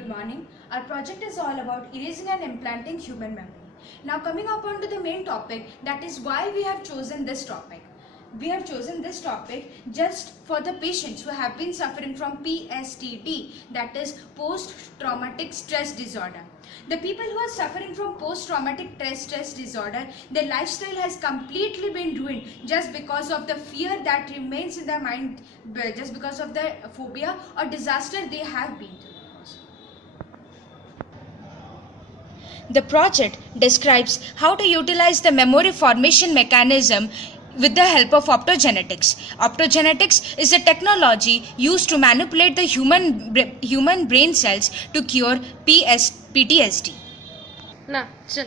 Good morning. Our project is all about erasing and implanting human memory. Now coming up onto the main topic, that is why we have chosen this topic. We have chosen this topic just for the patients who have been suffering from PSTD, that is post-traumatic stress disorder. The people who are suffering from post-traumatic stress disorder, their lifestyle has completely been ruined just because of the fear that remains in their mind, just because of the phobia or disaster they have been through. The project describes how to utilize the memory formation mechanism with the help of optogenetics. Optogenetics is a technology used to manipulate the human brain cells to cure PTSD. ना चल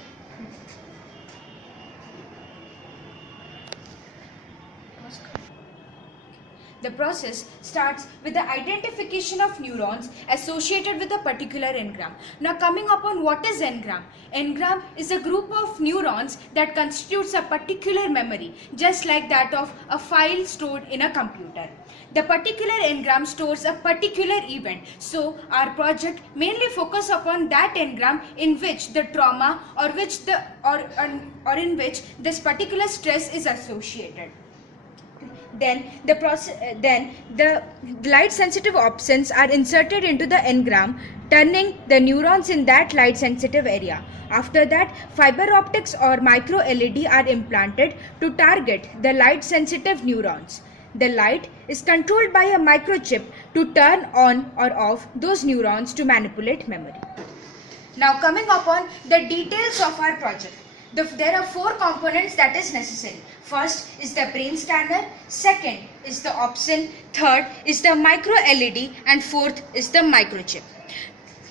The process starts with the identification of neurons associated with a particular engram. Now coming upon what is engram? Engram is a group of neurons that constitutes a particular memory, just like that of a file stored in a computer. The particular engram stores a particular event. So our project mainly focus upon that engram in which the trauma or in which this particular stress is associated. Then the light sensitive opsins are inserted into the engram, turning the neurons in that light sensitive area. After that, fiber optics or micro LED are implanted to target the light sensitive neurons. The light is controlled by a microchip to turn on or off those neurons to manipulate memory. Now coming upon the details of our project. There are 4 components that is necessary. First is the brain scanner, second is the opsin, third is the micro LED, and fourth is the microchip.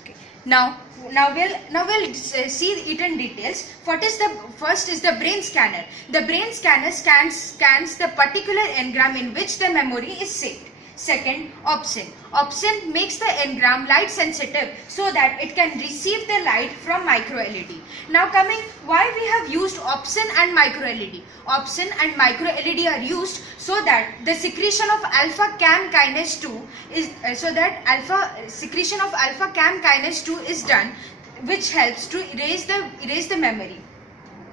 Okay. Now we'll see it in details. First is the brain scanner. The brain scanner scans the particular engram in which the memory is saved. Second, opsin. Opsin makes the engram light sensitive so that it can receive the light from micro LED. Now coming, why we have used opsin and micro LED? Opsin and micro LED are used so that the secretion of alpha cam kinase 2 is is done, which helps to erase the memory.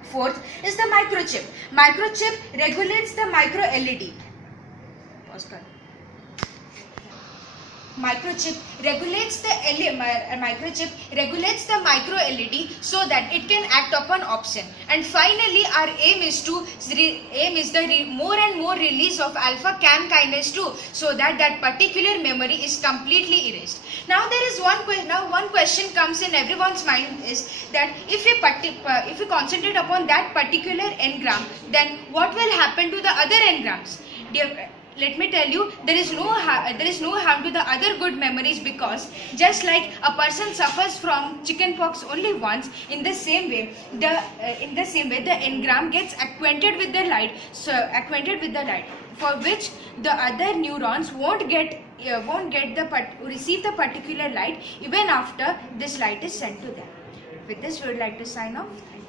Fourth is the microchip. Microchip regulates the micro LED. Microchip regulates the micro LED so that it can act upon opsin. And finally, our aim is the more and more release of alpha cam kinase 2 so that particular memory is completely erased. Now there is one question comes in everyone's mind is that if we concentrate upon that particular engram, then what will happen to the other engrams? Let me tell you, there is no harm to the other good memories, because just like a person suffers from chickenpox only once, in the same way the engram gets acquainted with the light, for which the other neurons won't receive the particular light even after this light is sent to them. With this, we would like to sign off. Thank you.